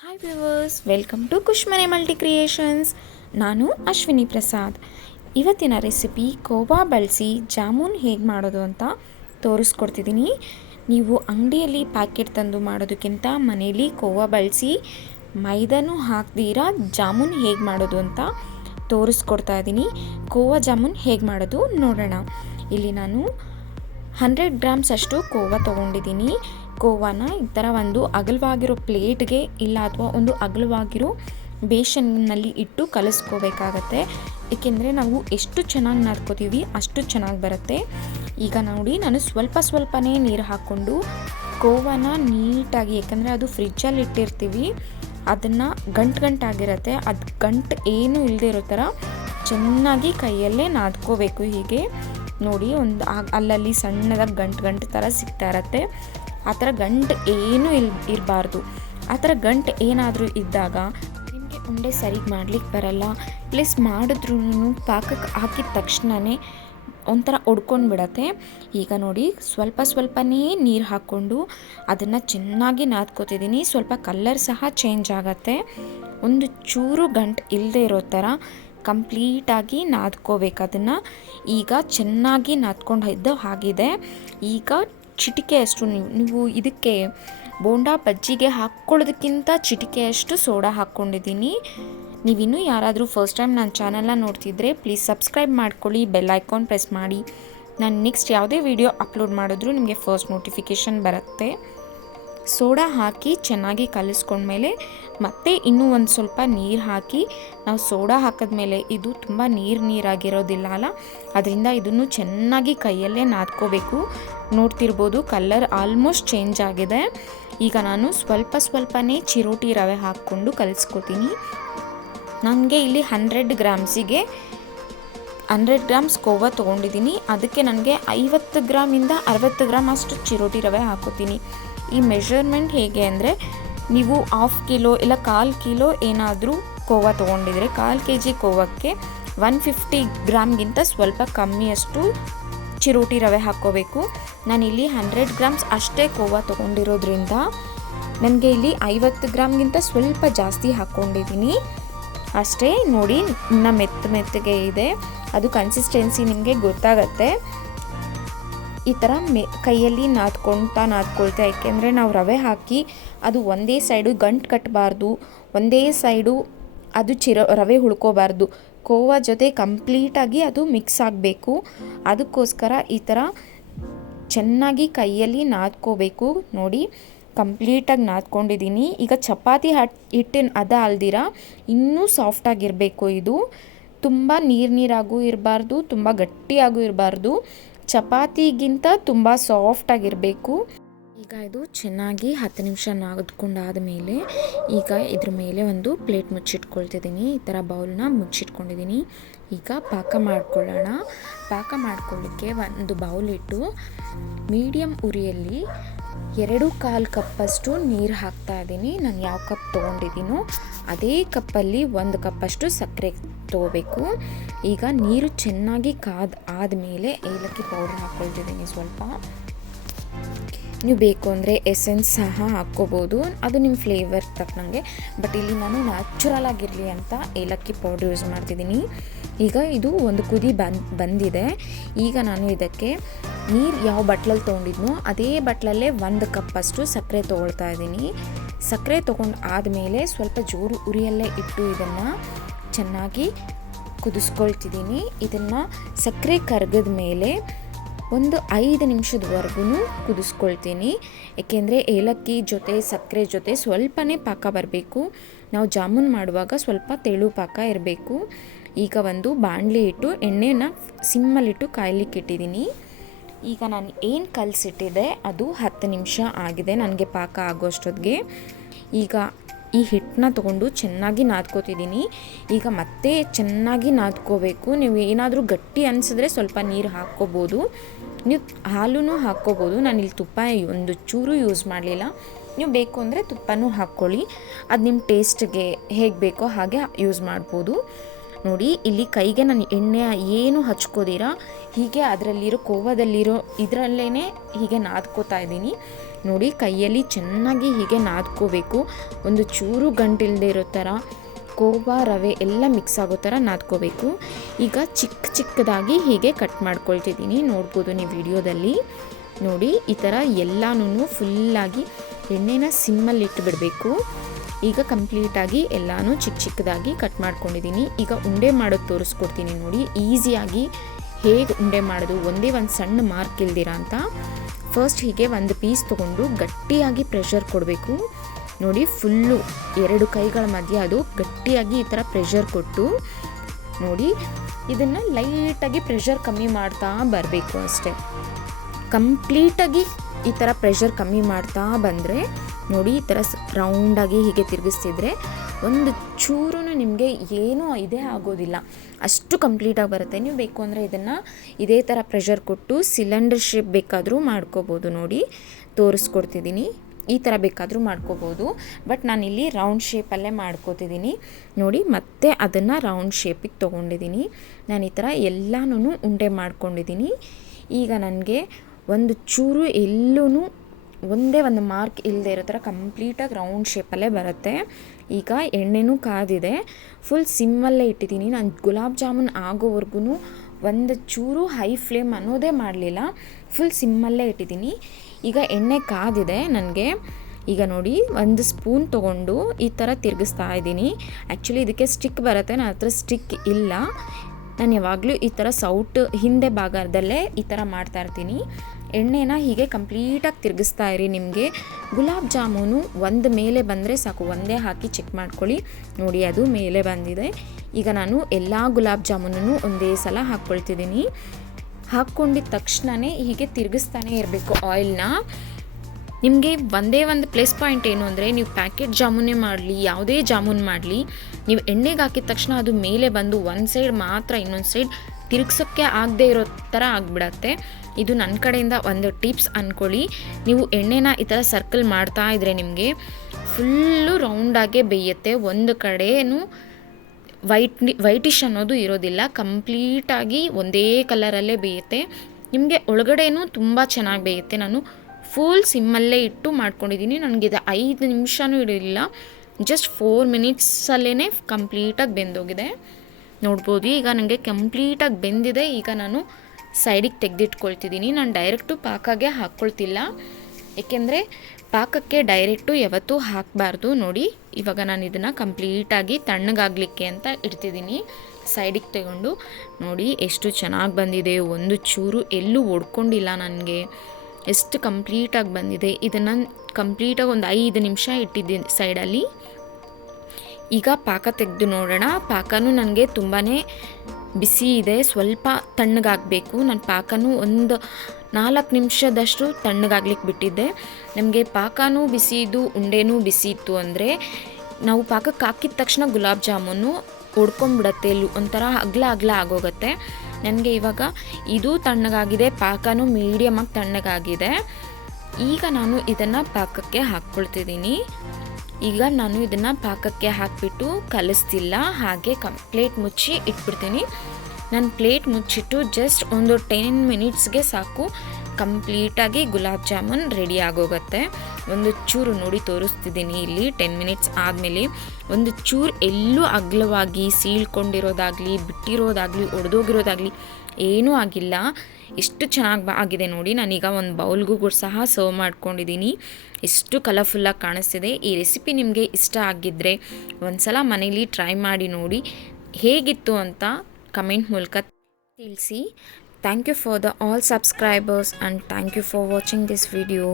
Hi viewers, welcome to Kushmane multi creations. ನಾನು ಅಶ್ವಿನಿ ಪ್ರಸಾದ್. ಇವತ್ತಿನ recipe khoa ಬಳಸಿ ಜಾಮೂನ್ ಹೇಗೆ ಮಾಡೋದು ಅಂತ ತೋರಿಸ್ಕೊಡ್ತಿದ್ದೀನಿ. ನೀವು ಅಂಗಡಿಯಲ್ಲಿ ಪ್ಯಾಕೆಟ್ ತಂದು ಮಾಡೋದಕ್ಕಿಂತ ಮನೇಲಿ ಕೋವಾ ಬಳಸಿ ಮೈದಾನು ಹಾಕ್ದಿರ ಜಾಮೂನ್ ಹೇಗೆ ಮಾಡೋದು ಅಂತ ತೋರಿಸ್ಕೊಡ್ತಾ ಇದ್ದೀನಿ. ಕೋವಾ ಜಾಮೂನ್ ಹೇಗೆ ಮಾಡೋದು ನೋಡೋಣ. ಇಲ್ಲಿ ನಾನು 100 ಗ್ರಾಮ್ಸ್ ಅಷ್ಟು ಕೋವಾ ತೊಗೊಂಡಿದ್ದೀನಿ. ಕೋವಾನ ಈ ಥರ ಒಂದು ಅಗಲವಾಗಿರೋ ಪ್ಲೇಟ್ಗೆ ಇಲ್ಲ ಅಥವಾ ಒಂದು ಅಗಲವಾಗಿರೋ ಬೇಸನ್ನಲ್ಲಿ ಇಟ್ಟು ಕಲಿಸ್ಕೋಬೇಕಾಗತ್ತೆ. ಏಕೆಂದರೆ ನಾವು ಎಷ್ಟು ಚೆನ್ನಾಗಿ ನಾದ್ಕೋತೀವಿ ಅಷ್ಟು ಚೆನ್ನಾಗಿ ಬರುತ್ತೆ. ಈಗ ನೋಡಿ, ನಾನು ಸ್ವಲ್ಪನೇ ನೀರು ಹಾಕ್ಕೊಂಡು ಕೋವಾನ ನೀಟಾಗಿ, ಯಾಕಂದರೆ ಅದು ಫ್ರಿಜ್ಜಲ್ಲಿ ಇಟ್ಟಿರ್ತೀವಿ, ಅದನ್ನು ಗಂಟಾಗಿರುತ್ತೆ, ಅದು ಗಂಟು ಏನೂ ಇಲ್ಲದೆ ಇರೋ ಥರ ಚೆನ್ನಾಗಿ ಕೈಯಲ್ಲೇ ನಾದ್ಕೋಬೇಕು. ಹೀಗೆ ನೋಡಿ, ಒಂದು ಅಲ್ಲಲ್ಲಿ ಸಣ್ಣದಾಗಿ ಗಂಟು ಥರ ಸಿಗ್ತಾ ಇರತ್ತೆ. ಆ ಥರ ಗಂಟು ಏನೂ ಇರಬಾರ್ದು. ಆ ಥರ ಗಂಟು ಏನಾದರೂ ಇದ್ದಾಗ ನಿಮಗೆ ಉಂಡೆ ಸರಿಗೆ ಮಾಡ್ಲಿಕ್ಕೆ ಬರಲ್ಲ. ಪ್ಲಸ್ ಮಾಡಿದ್ರೂ ಪಾಕಕ್ಕೆ ಹಾಕಿದ ತಕ್ಷಣವೇ ಒಂಥರ ಒಡ್ಕೊಂಡು ಬಿಡತ್ತೆ. ಈಗ ನೋಡಿ, ಸ್ವಲ್ಪನೇ ನೀರು ಹಾಕ್ಕೊಂಡು ಅದನ್ನು ಚೆನ್ನಾಗಿ ನಾದ್ಕೋತಿದ್ದೀನಿ. ಸ್ವಲ್ಪ ಕಲರ್ ಸಹ ಚೇಂಜ್ ಆಗುತ್ತೆ. ಒಂದು ಚೂರು ಗಂಟು ಇಲ್ಲದೆ ಇರೋ ಥರ ಕಂಪ್ಲೀಟಾಗಿ ನಾದ್ಕೋಬೇಕು ಅದನ್ನು. ಈಗ ಚೆನ್ನಾಗಿ ನಾದ್ಕೊಂಡು ಆಗಿದೆ. ಈಗ ಚಿಟಿಕೆಯಷ್ಟು ನೀವು ಇದಕ್ಕೆ ಬೋಂಡಾ ಬಜ್ಜಿಗೆ ಹಾಕ್ಕೊಳ್ಳೋದಕ್ಕಿಂತ ಚಿಟಿಕೆಯಷ್ಟು ಸೋಡಾ ಹಾಕ್ಕೊಂಡಿದ್ದೀನಿ. ನೀವಿನ್ನೂ ಯಾರಾದರೂ ಫಸ್ಟ್ ಟೈಮ್ ನನ್ನ ಚಾನಲ್ನ ನೋಡ್ತಿದ್ರೆ ಪ್ಲೀಸ್ ಸಬ್ಸ್ಕ್ರೈಬ್ ಮಾಡ್ಕೊಳ್ಳಿ, ಬೆಲ್ ಐಕಾನ್ ಪ್ರೆಸ್ ಮಾಡಿ. ನಾನು ನೆಕ್ಸ್ಟ್ ಯಾವುದೇ ವಿಡಿಯೋ ಅಪ್ಲೋಡ್ ಮಾಡಿದ್ರೂ ನಿಮಗೆ ಫಸ್ಟ್ ನೋಟಿಫಿಕೇಷನ್ ಬರುತ್ತೆ. ಸೋಡಾ ಹಾಕಿ ಚೆನ್ನಾಗಿ ಕಲಿಸ್ಕೊಂಡ್ಮೇಲೆ ಮತ್ತೆ ಇನ್ನೂ ಒಂದು ಸ್ವಲ್ಪ ನೀರು ಹಾಕಿ, ನಾವು ಸೋಡಾ ಹಾಕಿದ್ಮೇಲೆ ಇದು ತುಂಬ ನೀರಾಗಿರೋದಿಲ್ಲ ಅಲ್ಲ, ಅದರಿಂದ ಇದನ್ನು ಚೆನ್ನಾಗಿ ಕೈಯಲ್ಲೇ ನಾದ್ಕೋಬೇಕು. ನೋಡ್ತಿರ್ಬೋದು, ಕಲರ್ ಆಲ್ಮೋಸ್ಟ್ ಚೇಂಜ್ ಆಗಿದೆ. ಈಗ ನಾನು ಸ್ವಲ್ಪನೇ ಚಿರೋಟಿ ರವೆ ಹಾಕ್ಕೊಂಡು ಕಲಿಸ್ಕೊತೀನಿ. ನನಗೆ ಇಲ್ಲಿ 100 ಗ್ರಾಮ್ಸ್ ಕೋವಾ ತೊಗೊಂಡಿದ್ದೀನಿ. ಅದಕ್ಕೆ ನನಗೆ 50 ಗ್ರಾಮಿಂದ 60 ಗ್ರಾಮ್ ಅಷ್ಟು ಚಿರೋಟಿ ರವೆ ಹಾಕೋತೀನಿ. ಈ ಮೆಷರ್ಮೆಂಟ್ ಹೇಗೆ ಅಂದರೆ, ನೀವು 1/2 ಕಿಲೋ ಇಲ್ಲ 1/4 ಕಿಲೋ ಏನಾದರೂ ಕೋವಾ ತೊಗೊಂಡಿದ್ರೆ 1/4 kg ಕೋವಕ್ಕೆ 150 ಗ್ರಾಮ್ಗಿಂತ ಸ್ವಲ್ಪ ಕಮ್ಮಿಯಷ್ಟು ಚಿರೋಟಿ ರವೆ ಹಾಕ್ಕೋಬೇಕು. ನಾನಿಲ್ಲಿ 100 ಗ್ರಾಮ್ಸ್ ಅಷ್ಟೇ ಕೋವಾ ತೊಗೊಂಡಿರೋದ್ರಿಂದ ನನಗೆ ಇಲ್ಲಿ 50 ಗ್ರಾಮ್ಗಿಂತ ಸ್ವಲ್ಪ ಜಾಸ್ತಿ ಹಾಕ್ಕೊಂಡಿದ್ದೀನಿ ಅಷ್ಟೇ. ನೋಡಿ, ಇನ್ನು ಮೆತ್ತಗೆ ಇದೆ. ಅದು ಕನ್ಸಿಸ್ಟೆನ್ಸಿ ನಿಮಗೆ ಗೊತ್ತಾಗತ್ತೆ. ಈ ಥರ ಕೈಯಲ್ಲಿ ನಾದ್ಕೊಳ್ತಾ, ಏಕೆಂದರೆ ನಾವು ರವೆ ಹಾಕಿ ಅದು ಒಂದೇ ಸೈಡು ಗಂಟು ಕಟ್ಟಬಾರ್ದು, ಒಂದೇ ಸೈಡು ಅದು ರವೆ ಉಳ್ಕೋಬಾರ್ದು. ಕೋವಾ ಜೊತೆ ಕಂಪ್ಲೀಟಾಗಿ ಅದು ಮಿಕ್ಸ್ ಆಗಬೇಕು. ಅದಕ್ಕೋಸ್ಕರ ಈ ಥರ ಚೆನ್ನಾಗಿ ಕೈಯಲ್ಲಿ ನಾದ್ಕೋಬೇಕು. ನೋಡಿ, ಕಂಪ್ಲೀಟಾಗಿ ನಾದ್ಕೊಂಡಿದ್ದೀನಿ. ಈಗ ಚಪಾತಿ ಹಿಟ್ಟಿನ ಅಲ್ದಿರ ಇನ್ನೂ ಸಾಫ್ಟಾಗಿರಬೇಕು. ಇದು ತುಂಬ ನೀರಾಗೂ ಇರಬಾರ್ದು, ತುಂಬ ಗಟ್ಟಿಯಾಗೂ ಇರಬಾರ್ದು. ಚಪಾತಿಗಿಂತ ತುಂಬ ಸಾಫ್ಟಾಗಿರಬೇಕು. ಈಗ ಇದು ಚೆನ್ನಾಗಿ 10 ನಿಮಿಷ ನಾದ್ಕೊಂಡಾದ ಮೇಲೆ ಈಗ ಇದ್ರ ಮೇಲೆ ಒಂದು ಪ್ಲೇಟ್ ಮುಚ್ಚಿಟ್ಕೊಳ್ತಿದ್ದೀನಿ. ಈ ಥರ ಬೌಲ್ನ ಮುಚ್ಚಿಟ್ಕೊಂಡಿದ್ದೀನಿ. ಈಗ ಪಾಕ ಮಾಡ್ಕೊಳ್ಳೋಣ. ಪಾಕ ಮಾಡ್ಕೊಳ್ಳಿಕ್ಕೆ ಒಂದು ಬೌಲ್ ಇಟ್ಟು ಮೀಡಿಯಮ್ ಉರಿಯಲ್ಲಿ 2-1/4 ಕಪ್ಪಷ್ಟು ನೀರು ಹಾಕ್ತಾ ಇದ್ದೀನಿ. ನಾನು ಯಾವ ಕಪ್ ತೊಗೊಂಡಿದ್ದೀನೋ ಅದೇ ಕಪ್ಪಲ್ಲಿ 1 ಕಪ್ಪಷ್ಟು ಸಕ್ಕರೆ ತೊಗೋಬೇಕು. ಈಗ ನೀರು ಚೆನ್ನಾಗಿ ಆದಮೇಲೆ ಏಲಕ್ಕಿ ಪೌಡರ್ ಹಾಕ್ಕೊಳ್ತಿದ್ದೀನಿ ಸ್ವಲ್ಪ. ನೀವು ಬೇಕು ಅಂದರೆ ಎಸೆನ್ಸ್ ಸಹ ಹಾಕ್ಕೋಬೋದು, ಅದು ನಿಮ್ಮ ಫ್ಲೇವರ್ ತಕ್ಕನಂಗೆ. ಬಟ್ ಇಲ್ಲಿ ನಾನು ನ್ಯಾಚುರಲ್ ಆಗಿರಲಿ ಅಂತ ಏಲಕ್ಕಿ ಪೌಡ್ರ್ ಯೂಸ್ ಮಾಡ್ತಿದ್ದೀನಿ. ಈಗ ಇದು ಒಂದು ಕುದಿ ಬಂದಿದೆ. ಈಗ ನಾನು ಇದಕ್ಕೆ ನೀರು ಯಾವ ಬಟ್ಲಲ್ಲಿ ತೊಗೊಂಡಿದ್ನೋ ಅದೇ ಬಟ್ಲಲ್ಲೇ 1 ಕಪ್ಪಷ್ಟು ಸಕ್ಕರೆ ತೊಗೊಳ್ತಾ ಇದ್ದೀನಿ. ಸಕ್ಕರೆ ತೊಗೊಂಡು ಆದಮೇಲೆ ಸ್ವಲ್ಪ ಜೋರು ಉರಿಯಲ್ಲೇ ಇಟ್ಟು ಇದನ್ನು ಚೆನ್ನಾಗಿ ಕುದಿಸ್ಕೊಳ್ತಿದ್ದೀನಿ. ಇದನ್ನು ಸಕ್ಕರೆ ಕರಗಿದ ಮೇಲೆ ಒಂದು 5 ನಿಮಿಷದವರೆಗೂ ಕುದಿಸ್ಕೊಳ್ತೀನಿ. ಏಕೆಂದರೆ ಏಲಕ್ಕಿ ಜೊತೆ ಸಕ್ಕರೆ ಜೊತೆ ಸ್ವಲ್ಪನೇ ಪಾಕ ಬರಬೇಕು. ನಾವು ಜಾಮೂನ್ ಮಾಡುವಾಗ ಸ್ವಲ್ಪ ತೆಳು ಪಾಕ ಇರಬೇಕು. ಈಗ ಒಂದು ಬಾಣಲಿ ಇಟ್ಟು ಎಣ್ಣೆನ ಸಿಮ್ಮಲ್ಲಿಟ್ಟು ಕಾಯ್ಲಿಕ್ಕೆ ಇಟ್ಟಿದ್ದೀನಿ. ಈಗ ನಾನು ಏನು ಕಲಸಿಟ್ಟಿದೆ ಅದು 10 ನಿಮಿಷ ಆಗಿದೆ ನನಗೆ ಪಾಕ ಆಗೋಷ್ಟೊತ್ತಿಗೆ. ಈಗ ಈ ಹಿಟ್ಟನ್ನ ತೊಗೊಂಡು ಚೆನ್ನಾಗಿ ನಾದ್ಕೋತಿದ್ದೀನಿ. ಈಗ ಮತ್ತೆ ಚೆನ್ನಾಗಿ ನಾದ್ಕೋಬೇಕು. ನೀವು ಏನಾದರೂ ಗಟ್ಟಿ ಅನಿಸಿದ್ರೆ ಸ್ವಲ್ಪ ನೀರು ಹಾಕ್ಕೋಬೋದು, ನೀವು ಹಾಲೂ ಹಾಕ್ಕೋಬೋದು. ನಾನಿಲ್ಲಿ ತುಪ್ಪ ಒಂದು ಚೂರು ಯೂಸ್ ಮಾಡಲಿಲ್ಲ. ನೀವು ಬೇಕು ಅಂದರೆ ತುಪ್ಪನೂ ಹಾಕ್ಕೊಳ್ಳಿ, ಅದು ನಿಮ್ಮ ಟೇಸ್ಟ್ಗೆ ಹೇಗೆ ಬೇಕೋ ಹಾಗೆ ಯೂಸ್ ಮಾಡ್ಬೋದು. ನೋಡಿ, ಇಲ್ಲಿ ಕೈಗೆ ನಾನು ಎಣ್ಣೆ ಏನು ಹಚ್ಕೋದಿರ ಹೀಗೆ ಅದರಲ್ಲಿರೋ ಕೋವಾದಲ್ಲಿರೋ ಇದರಲ್ಲೇ ಹೀಗೆ ನಾದ್ಕೋತಾ ಇದ್ದೀನಿ. ನೋಡಿ ಕೈಯಲ್ಲಿ ಚೆನ್ನಾಗಿ ಹೀಗೆ ನಾದ್ಕೋಬೇಕು. ಒಂದು ಚೂರು ಗಂಟಿಲ್ಲದೆ ಇರೋ ಥರ ಕೋವಾ ರವೆ ಎಲ್ಲ ಮಿಕ್ಸ್ ಆಗೋ ಥರ ನಾದ್ಕೋಬೇಕು. ಈಗ ಚಿಕ್ಕದಾಗಿ ಹೀಗೆ ಕಟ್ ಮಾಡ್ಕೊಳ್ತಿದ್ದೀನಿ, ನೋಡ್ಬೋದು ನೀವು ವಿಡಿಯೋದಲ್ಲಿ. ನೋಡಿ ಈ ಥರ ಎಲ್ಲನೂ ಫುಲ್ಲಾಗಿ ಎಣ್ಣೆನ ಸಿಮ್ಮಲ್ಲಿ ಇಟ್ಟುಬಿಡಬೇಕು. ಈಗ ಕಂಪ್ಲೀಟಾಗಿ ಎಲ್ಲನೂ ಚಿಕ್ಕದಾಗಿ ಕಟ್ ಮಾಡ್ಕೊಂಡಿದ್ದೀನಿ. ಈಗ ಉಂಡೆ ಮಾಡೋದು ತೋರಿಸ್ಕೊಡ್ತೀನಿ ನೋಡಿ, ಈಸಿಯಾಗಿ ಹೇಗೆ ಉಂಡೆ ಮಾಡೋದು, ಒಂದೇ ಒಂದು ಸಣ್ಣ ಮಾರ್ಕ್ ಇಲ್ದಿರ ಅಂತ. ಫಸ್ಟ್ ಹೀಗೆ ಒಂದು ಪೀಸ್ ತೊಗೊಂಡು ಗಟ್ಟಿಯಾಗಿ ಪ್ರೆಷರ್ ಕೊಡಬೇಕು. ನೋಡಿ ಫುಲ್ಲು 2 ಕೈಗಳ ಮಧ್ಯೆ ಅದು ಗಟ್ಟಿಯಾಗಿ ಈ ಥರ ಪ್ರೆಷರ್ ಕೊಟ್ಟು ನೋಡಿ ಇದನ್ನು ಲೈಟಾಗಿ ಪ್ರೆಷರ್ ಕಮ್ಮಿ ಮಾಡ್ತಾ ಬರಬೇಕು ಅಷ್ಟೇ. ಕಂಪ್ಲೀಟಾಗಿ ಈ ಥರ ಪ್ರೆಷರ್ ಕಮ್ಮಿ ಮಾಡ್ತಾ ಬಂದರೆ ನೋಡಿ ಈ ಥರ ರೌಂಡಾಗಿ ಹೀಗೆ ತಿರುಗಿಸ್ತಿದ್ರೆ ಒಂದು ಚೂರು ನಿಮಗೆ ಏನೂ ಇದೇ ಆಗೋದಿಲ್ಲ, ಅಷ್ಟು ಕಂಪ್ಲೀಟಾಗಿ ಬರುತ್ತೆ. ನೀವು ಬೇಕು ಅಂದರೆ ಇದನ್ನು ಇದೇ ಥರ ಪ್ರೆಷರ್ ಕೊಟ್ಟು ಸಿಲಿಂಡರ್ ಶೇಪ್ ಬೇಕಾದರೂ ಮಾಡ್ಕೋಬೋದು. ನೋಡಿ ತೋರಿಸ್ಕೊಡ್ತಿದ್ದೀನಿ, ಈ ಥರ ಬೇಕಾದರೂ ಮಾಡ್ಕೋಬೋದು. ಬಟ್ ನಾನಿಲ್ಲಿ ರೌಂಡ್ ಶೇಪಲ್ಲೇ ಮಾಡ್ಕೋತಿದ್ದೀನಿ. ನೋಡಿ ಮತ್ತೆ ಅದನ್ನು ರೌಂಡ್ ಶೇಪಿಗೆ ತೊಗೊಂಡಿದ್ದೀನಿ. ನಾನು ಈ ಥರ ಎಲ್ಲನೂ ಉಂಡೆ ಮಾಡ್ಕೊಂಡಿದ್ದೀನಿ. ಈಗ ನನಗೆ ಒಂದು ಚೂರು ಎಲ್ಲೂ ಒಂದೇ ಒಂದು ಮಾರ್ಕ್ ಇಲ್ಲದೆ ಇರೋ ಥರ ಕಂಪ್ಲೀಟಾಗಿ ರೌಂಡ್ ಶೇಪಲ್ಲೇ ಬರುತ್ತೆ. ಈಗ ಎಣ್ಣೆನೂ ಕಾದಿದೆ, ಫುಲ್ ಸಿಮ್ಮಲ್ಲೇ ಇಟ್ಟಿದ್ದೀನಿ. ನಾನು ಗುಲಾಬ್ ಜಾಮೂನ್ ಆಗೋವರೆಗೂ ಒಂದು ಚೂರು ಹೈ ಫ್ಲೇಮ್ ಅನ್ನೋದೇ ಮಾಡಲಿಲ್ಲ, ಫುಲ್ ಸಿಮ್ಮಲ್ಲೇ ಇಟ್ಟಿದ್ದೀನಿ. ಈಗ ಎಣ್ಣೆ ಕಾದಿದೆ ನನಗೆ. ಈಗ ನೋಡಿ ಒಂದು ಸ್ಪೂನ್ ತೊಗೊಂಡು ಈ ಥರ ತಿರುಗಿಸ್ತಾ ಇದ್ದೀನಿ. ಆ್ಯಕ್ಚುಲಿ ಇದಕ್ಕೆ ಸ್ಟಿಕ್ ಬರುತ್ತೆ, ನನ್ನ ಹತ್ರ ಸ್ಟಿಕ್ ಇಲ್ಲ. ನಾನು ಯಾವಾಗಲೂ ಈ ಥರ ಸೌಟ್ ಹಿಂದೆ ಭಾಗದಲ್ಲೇ ಈ ಥರ ಮಾಡ್ತಾಯಿರ್ತೀನಿ. ಎಣ್ಣೆನ ಹೀಗೆ ಕಂಪ್ಲೀಟಾಗಿ ತಿರುಗಿಸ್ತಾ ಇರಿ. ನಿಮಗೆ ಗುಲಾಬ್ ಜಾಮೂನು ಒಂದು ಮೇಲೆ ಬಂದರೆ ಸಾಕು, ಒಂದೇ ಹಾಕಿ ಚೆಕ್ ಮಾಡ್ಕೊಳ್ಳಿ. ನೋಡಿ ಅದು ಮೇಲೆ ಬಂದಿದೆ. ಈಗ ನಾನು ಎಲ್ಲ ಗುಲಾಬ್ ಜಾಮೂನನ್ನು ಒಂದೇ ಸಲ ಹಾಕ್ಕೊಳ್ತಿದ್ದೀನಿ. ಹಾಕ್ಕೊಂಡಿದ್ದ ತಕ್ಷಣವೇ ಹೀಗೆ ತಿರುಗಿಸ್ತಾನೆ ಇರಬೇಕು ಆಯಿಲ್ನ. ನಿಮಗೆ ಒಂದೇ ಒಂದು ಪ್ಲಸ್ ಪಾಯಿಂಟ್ ಏನು ಅಂದರೆ, ನೀವು ಪ್ಯಾಕೆಟ್ ಜಾಮೂನೇ ಮಾಡಲಿ, ಯಾವುದೇ ಜಾಮೂನ್ ಮಾಡಲಿ, ನೀವು ಎಣ್ಣೆಗೆ ಹಾಕಿದ ತಕ್ಷಣ ಅದು ಮೇಲೆ ಬಂದು ಒಂದು ಸೈಡ್ ಮಾತ್ರ ಇನ್ನೊಂದು ಸೈಡ್ ತಿರುಗ್ಸೋಕ್ಕೆ ಆಗದೆ ಇರೋ ಥರ ಆಗಿಬಿಡತ್ತೆ. ಇದು ನನ್ನ ಕಡೆಯಿಂದ ಒಂದು ಟಿಪ್ಸ್ ಅಂದ್ಕೊಳ್ಳಿ. ನೀವು ಎಣ್ಣೆನ ಈ ಥರ ಸರ್ಕಲ್ ಮಾಡ್ತಾ ಇದ್ದರೆ ನಿಮಗೆ ಫುಲ್ಲು ರೌಂಡಾಗೆ ಬೇಯುತ್ತೆ. ಒಂದು ಕಡೆಯೂ ವೈಟಿಶ್ ಅನ್ನೋದು ಇರೋದಿಲ್ಲ, ಕಂಪ್ಲೀಟಾಗಿ ಒಂದೇ ಕಲರಲ್ಲೇ ಬೇಯುತ್ತೆ. ನಿಮಗೆ ಒಳಗಡೆನೂ ತುಂಬ ಚೆನ್ನಾಗಿ ಬೇಯುತ್ತೆ. ನಾನು ಫುಲ್ ಸಿಮ್ಮಲ್ಲೇ ಇಟ್ಟು ಮಾಡ್ಕೊಂಡಿದ್ದೀನಿ. ನನಗಿದು 5 ನಿಮಿಷನೂ ಇರಲಿಲ್ಲ, ಜಸ್ಟ್ 4 ಮಿನಿಟ್ಸಲ್ಲೇ ಕಂಪ್ಲೀಟಾಗಿ ಬೆಂದೋಗಿದೆ. ನೋಡ್ಬೋದು ಈಗ ನನಗೆ ಕಂಪ್ಲೀಟಾಗಿ ಬೆಂದಿದೆ. ಈಗ ನಾನು ಸೈಡಿಗೆ ತೆಗೆದಿಟ್ಕೊಳ್ತಿದ್ದೀನಿ. ನಾನು ಡೈರೆಕ್ಟು ಪಾಕಗೆ ಹಾಕ್ಕೊಳ್ತಿಲ್ಲ, ಏಕೆಂದರೆ ಪಾಕಕ್ಕೆ ಡೈರೆಕ್ಟು ಯಾವತ್ತೂ ಹಾಕಬಾರ್ದು. ನೋಡಿ ಇವಾಗ ನಾನು ಇದನ್ನು ಕಂಪ್ಲೀಟಾಗಿ ತಣ್ಣಗಾಗಲಿಕ್ಕೆ ಅಂತ ಇಡ್ತಿದ್ದೀನಿ. ಸೈಡಿಗೆ ತಗೊಂಡು ನೋಡಿ ಎಷ್ಟು ಚೆನ್ನಾಗಿ ಬಂದಿದೆ, ಒಂದು ಚೂರು ಎಲ್ಲೂ ಒಡ್ಕೊಂಡಿಲ್ಲ ನನಗೆ, ಎಷ್ಟು ಕಂಪ್ಲೀಟಾಗಿ ಬಂದಿದೆ. ಇದನ್ನು ಕಂಪ್ಲೀಟಾಗಿ ಒಂದು 5 ನಿಮಿಷ ಇಟ್ಟಿದ್ದೀನಿ ಸೈಡಲ್ಲಿ. ಈಗ ಪಾಕ ತೆಗೆದು ನೋಡೋಣ. ಪಾಕನೂ ನನಗೆ ತುಂಬಾ ಬಿಸಿ ಇದೆ, ಸ್ವಲ್ಪ ತಣ್ಣಗಾಗಬೇಕು. ನಾನು ಪಾಕನೂ ಒಂದು 4 ನಿಮಿಷದಷ್ಟು ತಣ್ಣಗಾಗ್ಲಿಕ್ಕೆ ಬಿಟ್ಟಿದ್ದೆ. ನಮಗೆ ಪಾಕನೂ ಬಿಸಿ ಇದ್ದು ಉಂಡೆನೂ ಬಿಸಿ ಇತ್ತು ಅಂದರೆ ನಾವು ಪಾಕಕ್ಕೆ ಹಾಕಿದ ತಕ್ಷಣ ಗುಲಾಬ್ ಜಾಮೂನು ಒಡ್ಕೊಂಬಿಡತ್ತೆ, ಒಂಥರ ಅಗ್ಲ ಆಗೋಗುತ್ತೆ. ನನಗೆ ಇವಾಗ ಇದು ತಣ್ಣಗಾಗಿದೆ, ಪಾಕನೂ ಮೀಡಿಯಮಾಗಿ ತಣ್ಣಗಾಗಿದೆ. ಈಗ ನಾನು ಇದನ್ನು ಪಾಕಕ್ಕೆ ಹಾಕ್ಕೊಳ್ತಿದ್ದೀನಿ. ಈಗ ನಾನು ಇದನ್ನು ಪಾಕಕ್ಕೆ ಹಾಕಿಬಿಟ್ಟು ಕಲಿಸ್ತಿಲ್ಲ, ಹಾಗೆ ಪ್ಲೇಟ್ ಮುಚ್ಚಿ ಇಟ್ಬಿಡ್ತೀನಿ. ನಾನು ಪ್ಲೇಟ್ ಮುಚ್ಚಿಟ್ಟು ಜಸ್ಟ್ ಒಂದು 10 ಮಿನಿಟ್ಸ್ಗೆ ಸಾಕು, ಕಂಪ್ಲೀಟಾಗಿ ಗುಲಾಬ್ ಜಾಮೂನ್ ರೆಡಿ ಆಗೋಗುತ್ತೆ. ಒಂದು ಚೂರು ನೋಡಿ ತೋರಿಸ್ತಿದ್ದೀನಿ ಇಲ್ಲಿ 10 ಮಿನಿಟ್ಸ್ ಆದಮೇಲೆ ಒಂದು ಚೂರು ಎಲ್ಲೂ ಅಗಲವಾಗಿ ಸೀಳ್ಕೊಂಡಿರೋದಾಗಲಿ, ಬಿಟ್ಟಿರೋದಾಗಲಿ, ಒಡೆದೋಗಿರೋದಾಗಲಿ ಏನೂ ಆಗಿಲ್ಲ. ಎಷ್ಟು ಚೆನ್ನಾಗಿ ಆಗಿದೆ ನೋಡಿ. ನಾನೀಗ ಒಂದು ಬೌಲ್ಗೂ ಕೂಡ ಸಹ ಸರ್ವ್ ಮಾಡ್ಕೊಂಡಿದ್ದೀನಿ. ಎಷ್ಟು ಕಲರ್ಫುಲ್ಲಾಗಿ ಕಾಣಿಸ್ತಿದೆ. ಈ ರೆಸಿಪಿ ನಿಮಗೆ ಇಷ್ಟ ಆಗಿದ್ದರೆ ಒಂದು ಸಲ ಮನೇಲಿ ಟ್ರೈ ಮಾಡಿ ನೋಡಿ, ಹೇಗಿತ್ತು ಅಂತ ಕಮೆಂಟ್ ಮೂಲಕ ತಿಳಿಸಿ. Thank you for the all subscribers and thank you for watching this video.